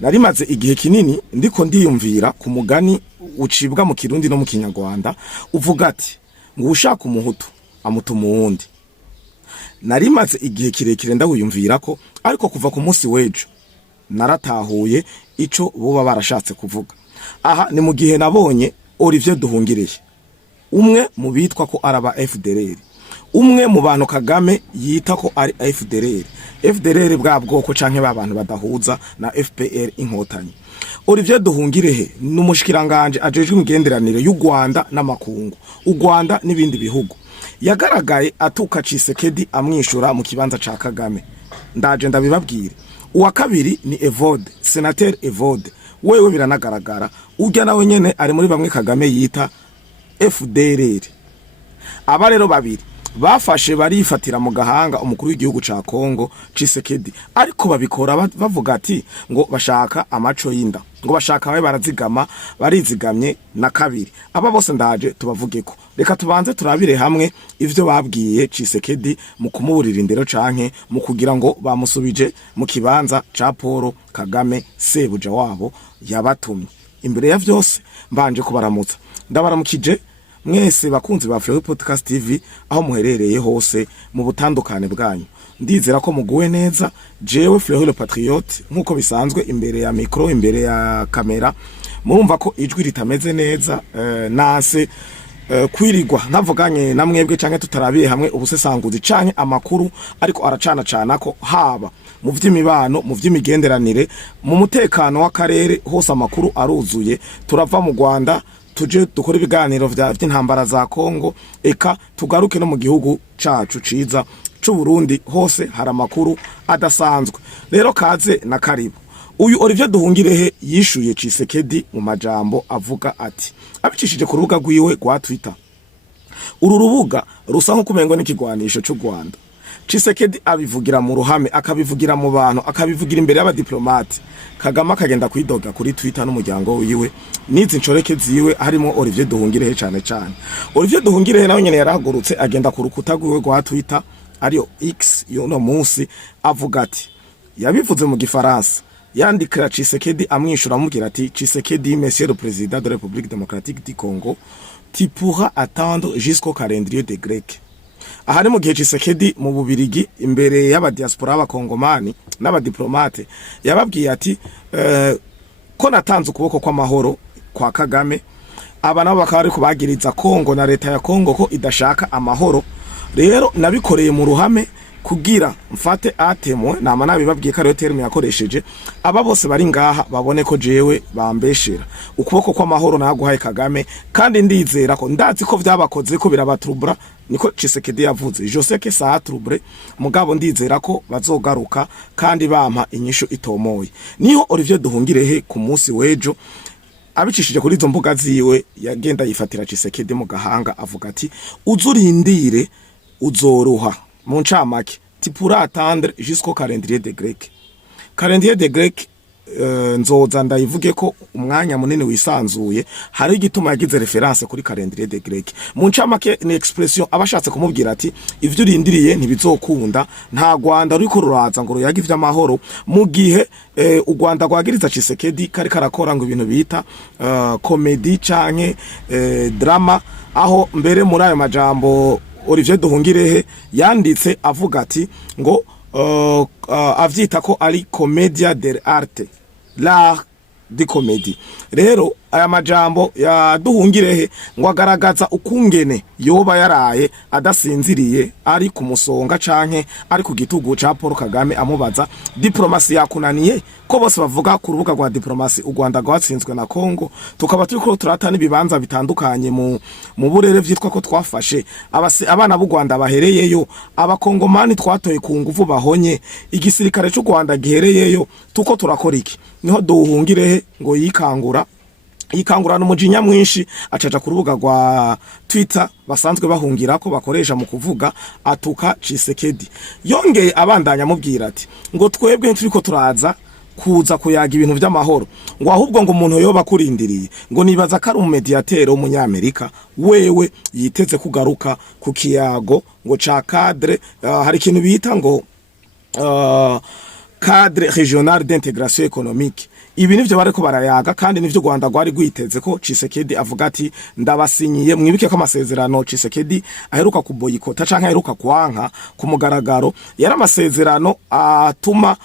narimaze igihe kinini ndiko ndiyumvira ku mugani ucibwa mu Kirundi no mu Kinyarwanda uvuga ati ngo ushaka umuhutu amutuma uwundi. Narimaze igihe kirekire ndawiyumvira ko, ariko kuva ku munsi w'ejo naratahuye ico boba barashatse kuvuga. Aha ni mu gihe nabonye Olivier Nduhungirehe, umwe mu bitwa ko araba FDLR, umwe mu bantu Kagame yita ko ari FDLR. FDLR bwa bwoko canke babantu badahuza na FPR inkotanyi. Olivier Nduhungirehe n'umushikiranganje ajejwe imigenderanire y'u Rwanda n'amakungu, u Rwanda n'ibindi bihugu, yagaragaye atuka Tshisekedi amwishura mu kibanza ca Kagame. Ndaje ndabibabwire. Uwa kabiri ni Evode, Senateur Evode. Wewe biranagaragara urya nawe nyene ari muri bamwe Kagame yita FDLR. Aba rero babiri bafashe barifatira mu gahanga umukuru w'igihugu ca Kongo Tshisekedi, ariko babikora bavuga ati ngo bashaka amaco y'inda, ngo bashaka babe barizigamye na kabiri. Aba bose ndaje tubavugeko. Reka tubanze turabire hamwe ivyo babwiye Tshisekedi mu kumuburira indero canke mu kugira ngo bamusubije mu kibanza ca Paul Kagame sebuja wabo yabatumye. Imbere ya vyose mbanje kubaramutsa, ndabaramukije mwese bakunzi ba Fleury Podcast TV aho muherereye hose mu butandukane bwanyu. Ndizera ko muguwe neza. Jewe Fleury Patriote nkuko bisanzwe, imbere ya micro, imbere ya kamera murumva ko ijwi ritameze neza, nase kwirigwa ntavuganye na mwebwe canke tutarabiye hamwe ubusesanguzi canke amakuru, ariko aracana ko haba mu vy'imibano, mu vy'imigenderanire, mu mutekano w'akarere hose amakuru aruzuye. Turava mu Rwanda tuje dukora ibiganiro vy'intambara za Kongo, eka tugaruke no mu gihugu cacu ciza c'u Burundi, hose hari amakuru adasanzwe. Rero kaze na karibu. Uyu Olivier Nduhungirehe yishuye Tshisekedi mu majambo avuga ati, abicishije ku rubuga rwiwe rwa Twitter. Uru rubuga rusa nko kumengo n'ikigwanisho c'u Rwanda. Tshisekedi abivugira mu ruhame, akabivugira mu bantu, akabivugira imbere y'abadiplomate. Kagame akagenda kwidoga kuri Twitter n'umuryango wiwe n'izi ncoreke ziwe, harimo Olivier Nduhungirehe cane. Olivier Nduhungirehe nawe nyene yarahagurutse agenda ku rukuta rwiwe rwa Twitter ariyo X y'uno munsi, avuga ati, yabivuze mu Gifaransa, yandikira Tshisekedi amwishura amubwira ati, Tshisekedi, Monsieur le Président de la République démocratique du Congo, tu pourras attendre jusqu'au calendrier des Grecs. Ahari mu gihe Tshisekedi mu Bubirigi imbere y'abadiaspora b'abakongomani n'abadiplomate yababwiye ati, ko natanze ukuboko kw'amahoro kwa Kagame, aba nabo bakaba ari kubagiriza Kongo na leta ya Kongo ko idashaka amahoro. Rero nabikoreye mu ruhame kugira mfate atemwe, nama nabibabwiye ko ariyo terme yakoresheje, aba bose bari ngaha babone ko jewe bambeshera ukuboko kw'amahoro naguhaye Kagame, kandi ndizera ko ndazi ko vyabakoze ko birabatrubra. Niko Tshisekedi yavuze, je sais que ça a troublé, mugabo ndizera ko bazogaruka kandi bampa inyisho itomoye. Niho Olivier Nduhungirehe ku munsi w'ejo abicishije kuri izo mbuga ziwe yagenda yifatira Tshisekedi mu gahanga avuga ati, uzurindire uzoruha. Mu ncamake, tu pourras attendre jusqu'au calendrier des Grecs. Calendrier des Grecs nzoza ndayivuge ko umwanya munini wisanzuye, hari igituma yagize reference kuri calendrier des Grecs. Mu ncamake ni expression abashatse kumubwira ati, ivyo urindiriye ntibizokunda, nta Rwanda ruriko ruraza ngo ruyaga ivy'amahoro, mu gihe u Rwanda rwagiriza Tshisekedi kari karakora ngo ibintu bita comedy canke drama, aho mbere muri ayo majambo Olivier Nduhungirehe yanditse avuga ati ngo avyita ko ari commedia dell'arte, l'art di comedy. Rero aya majambo ya Nduhungirehe ngo agaragaza ukungene yoba yaraye adasinziriye ari ku musonga canke ari ku gitugu ca Paul Kagame, amubaza diplomasi yakunaniye, ko bose bavuga ku rubuga rwa diplomasi u Rwanda rwatsinzwe na Kongo, tukaba turiko turata n'ibibanza bitandukanye mu burere vyitwa ko twafashe, abana b'u Rwanda bahereyeyo, abakongomani twatoye ku nguvu bahonye, igisirikare c'u Rwanda gihereyeyo, tuko turakora iki? Niho Nduhungirehe ngo yikangura n'umujinya mwinshi acaja ku rubuga rwa Twitter basanzwe bahungira ko bakoresha mu kuvuga, atuka Tshisekedi. Yongeye abandanya mubwira ati, ngo twebwe turiko turaza kuza kuyaga ibintu vy'amahoro, ngo ahubwo ngo umuntu yoba kurindiriye, ngo nibaza ko ari umumediateur w'umunyamerika, wewe yiteze kugaruka ku kiyago ngo ca cadre. Hari ikintu bita ngo cadre régional d'intégration économique. Ibi nivyo bariko barayaga kandi nivyo Rwanda rwari rwiteze ko Tshisekedi avuga ati ndabasinyiye. Mwibike ko amasezerano Tshisekedi aheruka kuboyikota canke aheruka kwanka ku mugaragaro yari amasezerano atuma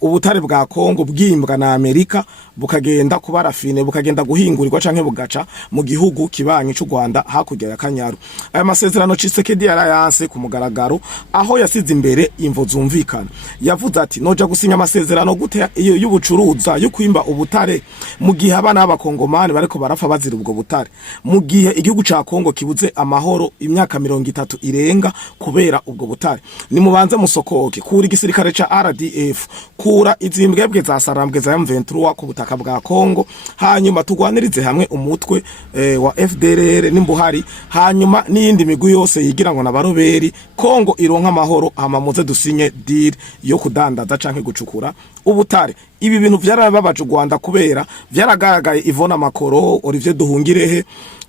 ubutare bwa Kongo bwimbwa na Amerika bukagenda kuba rafine bukagenda guhingurirwa canke bugaca mu gihugu kibanyi cy'u Rwanda hakurya ya Kanyaru. Aya masezerano Tshisekedi yarayanse ku mugaragaro aho yasize imbere imvo zumvikana. Yavuze ati noja gusinya amasezerano gute y'ubucuruza yo kwimba ubutare mu gihe abana b'abakongomani bariko barafa bazira ubwo butare, mu gihe igihugu ca Kongo kibuze amahoro imyaka 30 irenga kubera ubwo butare. Ni mubanze musokoke kuri igisirikare ca RDF, kura izimbwebwe za sarambwe za M23 ku butaka bwa Kongo, hanyuma tugwanirize hamwe umutwe wa FDLR n'imbuhari, hanyuma n'iyindi migwi yose yigira ngo nabaroberi Kongo ironka amahoro, amamuze dusinye deal yo kudandaza canke gucukura ubutare. Ibi bintu vyarababaje u Rwanda kubera vyaragaragaye Ivona Makoro, Olivier Duhungirehe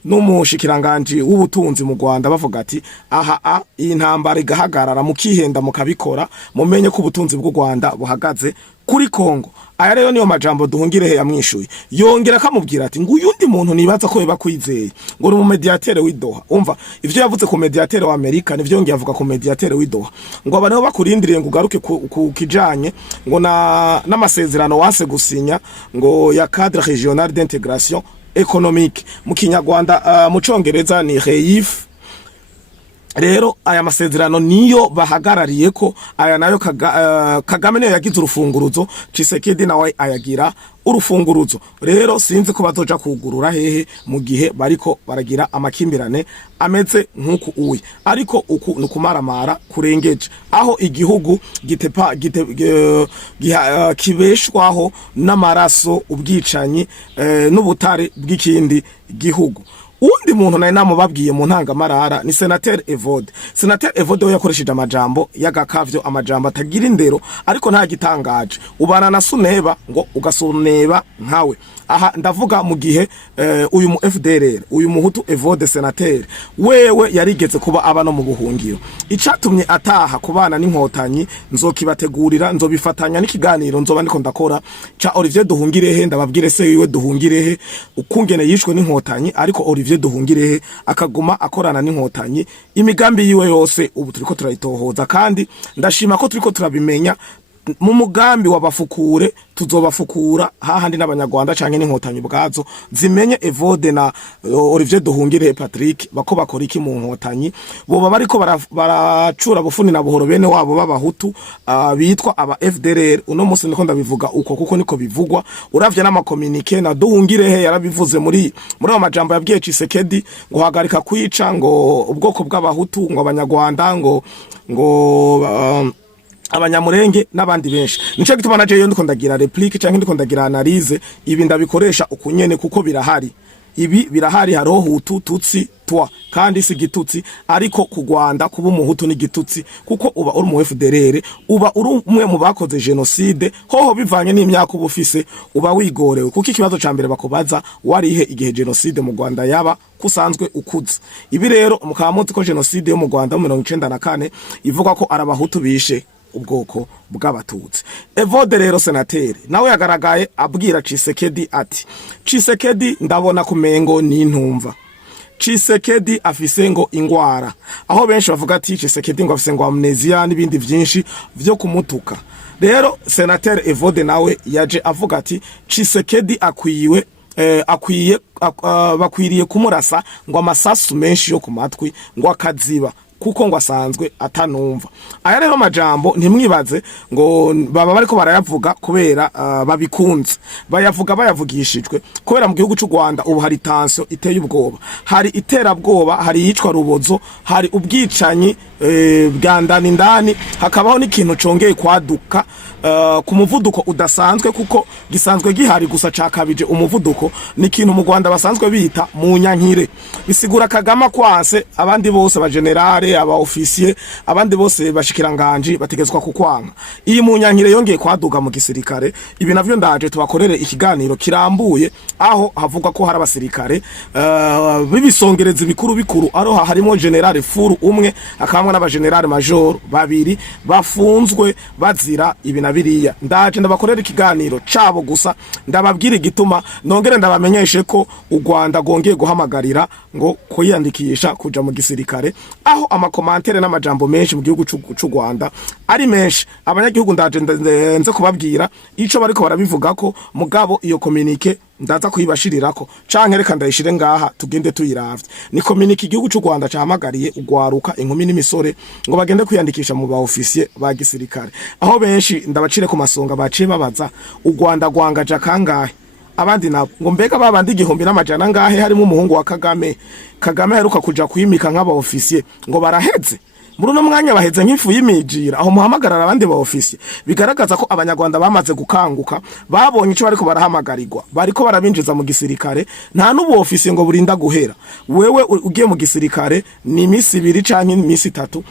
n'umushikiranganje w'ubutunzi mu Rwanda bavuga ati aha iyi ntambara igahagarara mukihenda mukabikora mumenye ko ubutunzi bw'u Rwanda buhagaze kuri Kongo. Aya rero niyo majambo Duhungirehe yamwishuye, yongera kamubwira ati nguyundi muntu nibaza ko yeba kwizeye ngo uri mu mediatere w'Idoha. Umva ivyo yavuze ku mediatere wa Amerika nivyo yongeye avuga ku mediatere w'Idoha, ngo abantu bakurindiriye ngo ugaruke ku kijanye ngo n'amasezerano wase gusinya ngo ya cadre régional d'intégration économique mu Kinyarwanda mu Congereza ni REIF. Rero aya masezerano niyo bahagarariye ko aya nayo Kagame niyo yagize urufunguruzo, Tshisekedi nawe ayagira urufunguruzo. Rero sinzi ko bazoja kugurura hehe mu gihe bariko baragira amakimbirane ameze nk'uku uye, ariko uku nukumaramara kurengeje aho igihugu kibeshwaho n'amaraso, ubwicanyi n'ubutare bw'ikindi gihugu. Undi muntu naye namubabwiye mu ntangamarara ni Senateur Evode. Senateur Evode yakoresheje amajambo yagakavyo, amajambo atagira indero, ariko nta gitangaje ubana na Suneba ngo ugasuneba nkawe. Aha ndavuga mu gihe uyu mu FDLR uyu muhutu Evode Senateur wewe yarigeze kuba abano mu buhungiro. Icatumye ataha kubana n'inkotanyi nzokibategurira, nzobifatanya n'ikiganiro nzoba ndiko ndakora ca Olivier Duhungirehe, ndababwire se wiwe Duhungirehe ukungene yishwe n'inkotanyi, ariko Olivier Duhungirehe akaguma akorana n'inkotanyi. Imigambi yiwe yose ubu turiko turayitohoza kandi ndashima ko turiko turabimenya. Mu mugambi wabafukure tuzobafukura hahandi n'abanyarwanda canke n'inkotanyi bwazo zimenye Evode na Olivier Duhungirehe Patrick bako bakora iki mu nkotanyi. Boba bariko baracura bufuni na buhoro bene wabo b'abahutu bitwa aba FDLR. Uno musi ndiko ndabivuga uko kuko niko bivugwa, uravye n'amakomunike na Duhungirehe yarabivuze muri amajambo yabwiye Tshisekedi ngo hagarika kwica ngo ubwoko bw'abahutu ngo abanyarwanda ngo abanyamurenge n'abandi benshi. Nico gituma naje yo ndiko ndagira replique canke ndiko ndagira analyse, ibi ndabikoresha ukunyene kuko birahari. Ibi birahari, hariho Hutu, Tutsi, Twa, kandi si gitutsi, ariko ku Rwanda kuba umuhutu ni gitutsi kuko uba uri mu FDLR, uba uri umwe mu bakoze genocide, hoho bivanye n'imyaka ubufise uba wigorewe kuko ikibazo ca mbere bakubaza warihe igihe genocide mu Rwanda yaba kusanzwe ukuze. Ibi rero mukamuzi ko genocide yo mu Rwanda mu 1994 ivuga ko arabahutu bishe ubwoko bw'abatutsi. Evode rero Senateri nawe yagaragaye abwira Tshisekedi ati Tshisekedi ndabona kumengo n'intumva, Tshisekedi afise ngo ingwara, aho benshi bavuga ati Tshisekedi ngo afise ngo amnesia n'ibindi vyinshi vyo kumutuka. Rero Senateur Evode nawe yaje avuga ati Tshisekedi bakwiriye kumurasa ngo amasasu menshi yo ku matwi ngo akaziba kuko ngo asanzwe atanumva. Aya rero majambo ntimwibaze ngo baba bariko barayavuga kubera babikunze, bayavuga bayavugishijwe kubera mu gihugu cy'u Rwanda ubu hari tension iteye ubwoba, hari iterabwoba, hari yicwa rubozo, hari ubwicanyi bwandani ndani, hakabaho n'ikintu congeye kwaduka ku muvuduko udasanzwe kuko gisanzwe gihari gusa cakabije umuvuduko. Ni ikintu mu Rwanda basanzwe bita mu nyankire, bisigura Kagame kwase abandi bose ba generale, aba officier, abandi bose bashikiranganje bategezwa kukwanga. Iyi mu nyankire yongeye kwaduga mu gisirikare. Ibi navyo ndaje tubakorere ikiganiro kirambuye aho havugwa ko hari abasirikare bibisongereza bikuru aho harimo generale Furu umwe akamwe n'aba generale major babiri bafunzwe bazira ibi na biriya ndaje ndabakorera ikiganiro cabo gusa ndababwira igituma nongere ndabamenyeshe ko u Rwanda gongeye guhamagarira ngo kwiyandikisha kuja mu gisirikare aho amakomantere n'amajambo menshi mu gihugu c'u Rwanda ari menshi abanyagihugu ndaje nze kubabwira ico bariko barabivuga ko mugabo iyo communique ndaza kuyibashirirako canke reka ndayishire ngaha tugende tuyiravye ni communique igihugu c'u Rwanda cahamagariye ugwaruka inkumi n'imisore ngo bagende kwiyandikisha mu ba officier ba gisirikare aho benshi ndabacire ku masonga baciye babaza u Rwanda rwangaje kangahe abandi nabo ngo mbega babandi igihumbi n'amajana ngahe harimo umuhungu wa Kagame heruka kuja kwimika nk'aba officier ngo baraheze muri uno mwanya baheze nk'ifu y'imijira aho muhamagarara abandi ba officier bigaragaza ko abanyarwanda bamaze gukanguka babonye ico bariko barahamagarirwa bariko barabinjiza mu gisirikare nta n'ubu officier ngo burinda guhera wewe ugiye mu gisirikare ni imisi 2 canke imisi 3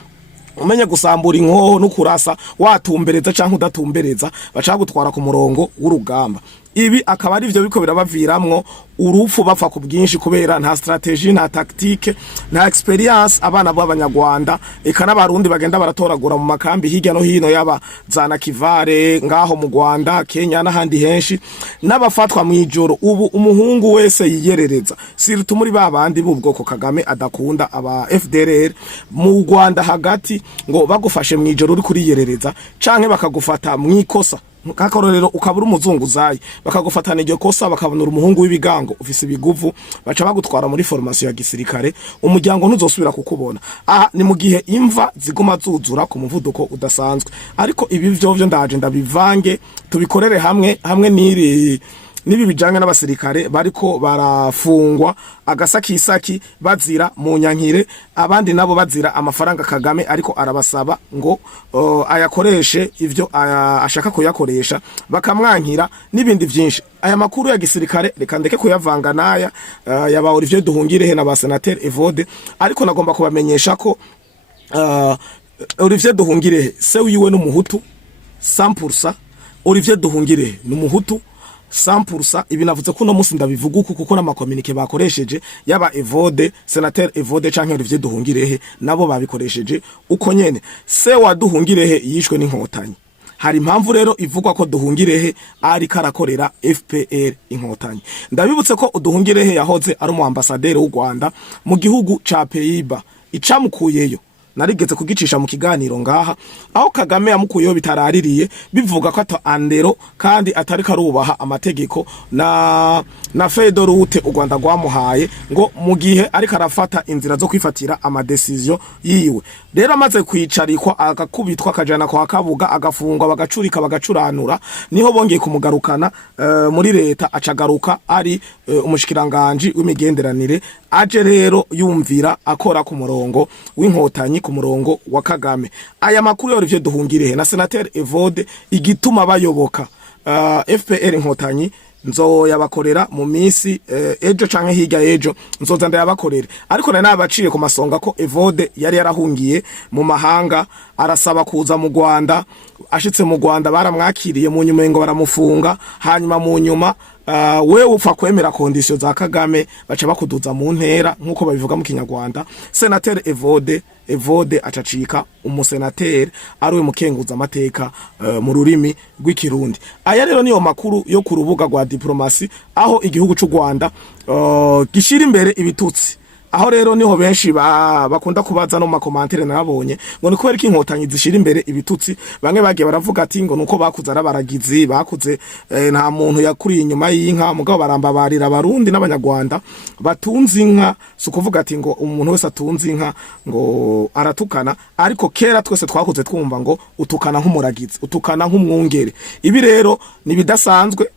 umenye gusambura inkoho no kurasa watumbereza canke udatumbereza baca gutwara ku murongo w'urugamba ibi akaba ari byo biko birabaviramwo urupfu bapfa ku bwinshi kubera nta strategie nta tactique nta experience abana b'abanyarwanda eka n'abarundi bagenda baratoragura mu makambi hirya no hino yaba zana Kivare ngaho mu Rwanda Kenya n'ahandi henshi n'abafatwa mu ijoro ubu umuhungu wese yiyerereza sirtu muri babandi b'ubwoko Kagame adakunda aba FDLR mu Rwanda hagati ngo bagufashe mu ijoro uri kuriyerereza canke bakagufata mu ikosa kakororero ukabura umuzunguzayi bakagufatana iryo kosa bakabonura umuhungu w'ibigango ufise ibiguvu baca bagutwara muri formation ya gisirikare umuryango ntuzosubira kukubona ni mu gihe imva ziguma zuzura ku muvuduko udasanzwe ariko ibi byo ndaje ndabivange tubikorere hamwe nibi bijanye n'abasirikare bariko barafungwa agasakisaki bazira mu nyankire abandi nabo bazira amafaranga Kagame ariko arabasaba ngo ayakoreshe ivyo ashaka kuyakoresha bakamwankira n'ibindi vyinshi aya makuru ya gisirikare reka ndeke kuyavanga naya yaba Olivier Duhungirehe na ba Senateur Evode ariko nagomba kubamenyesha ko Olivier Duhungirehe se wiwe n'umuhutu 100% Olivier Duhungirehe n'umuhutu 100% ibi navuze ko no musi ndabivuga uko kuko n'amakomunike bakoresheje yaba Evode Senateur Evode canke Olivier Duhungirehe nabo babikoresheje uko nyene se wa Duhungirehe yishwe n'inkotanyi hari impamvu rero ivugwa ko Duhungirehe ari karakorera FPR inkotanyi ndabibutse ko Duhungirehe yahoze ari mu ambassadeur w'u Rwanda mu gihugu ca Pays-Bas icamukuyeyo narigeze kugicisha mu kiganiro ngaha aho Kagame yamukuyeho bitaraririye bivuga ko andero kandi atari karubaha amategeko na Fedorute u Rwanda rwamuhaye ngo mu gihe ari karafata inzira zo kwifatira ama decision yiwe rero amaze kwicarikwa agakubitwa akajana kwa Kabuga agafungwa bagacurika bagacuranura niho bongeye kumugarukana muri leta acagaruka ari umushikiranganje w'imigenderanire aje rero yumvira akora ku murongo w'inkotanyi ku murongo wa Kagame aya makuru ya Olivier Duhungirehe na Senateur Evode igituma bayoboka FPR inkotanyi nzo yabakorera mu misi ejo canke hirya ejo nzoza ndayabakorera ariko nari nabaciye ku masonga ko Evode yari yarahungiye mu mahanga arasaba kuza mu Rwanda ashitse mu Rwanda baramwakiriye mu nyuma ngo baramufunga hanyuma mu nyuma wewe upfa kwemera condition za Kagame baca bakuduza mu ntera nkuko babivuga mu Kinyarwanda Senateur Evode acacika umusenateur ariwe mukenguza amateka mu rurimi rw'ikirundi aya rero niyo makuru yo ku rubuga rwa diplomasi aho igihugu c'u Rwanda gishira imbere ibitutsi aho rero niho benshi bakunda kubaza no makomantere narabonye ngo niko bari kinkotanyi zishira imbere ibitutsi bamwe bagiye baravuga ati ngo nuko bakuze arabaragizi bakuze nta muntu yakuri inyuma y'inka mugabo barambabarira abarundi n'abanyarwanda batunze inka sukuvuga ati ngo umuntu wese atunze inka ngo aratukana ariko kera twese twakuze twumva ngo utukana nk'umuragizi utukana nk'umwungere ibi rero ni bidasanzwe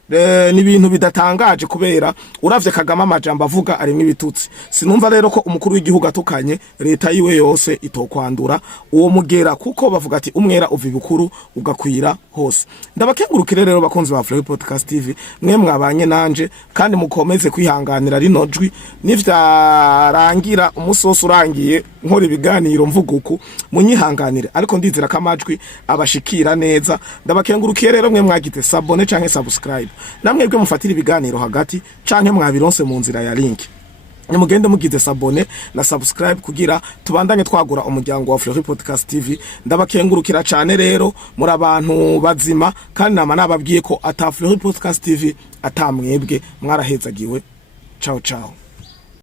ni ibintu bidatangaje kubera uravye Kagame amajambo avuga ari mw'ibitutsi sinumva rero ko umukuru w'igihugu atukanye leta yiwe yose itokwandura uwo mugera kuko bavuga ati umwera uva ibukuru ugakwira hose ndabakengurukire rero bakunzi ba Fleury Podcast TV mwe mwabanye nanje kandi mukomeze kwihanganira rino jwi nivyarangira umusoso urangiye nkora ibiganiro mvuguku munyihanganire ariko ndizira kamajwi abashikira neza ndabakengurukiye rero mwe mwagite sabone canke subscribe namwe bwe mufatira ibiganiro hagati canke mwabironse mu nzira ya link nimugende mugize sabone na subscribe kugira tubandanye twagura umuryango wa Fleury Podcast TV. Ndabakengurukira cyane rero muri abantu bazima, kandi nama nababwiye ko ata Fleury Podcast TV atamwebwe mwarahezagiwe. Ciao ciao.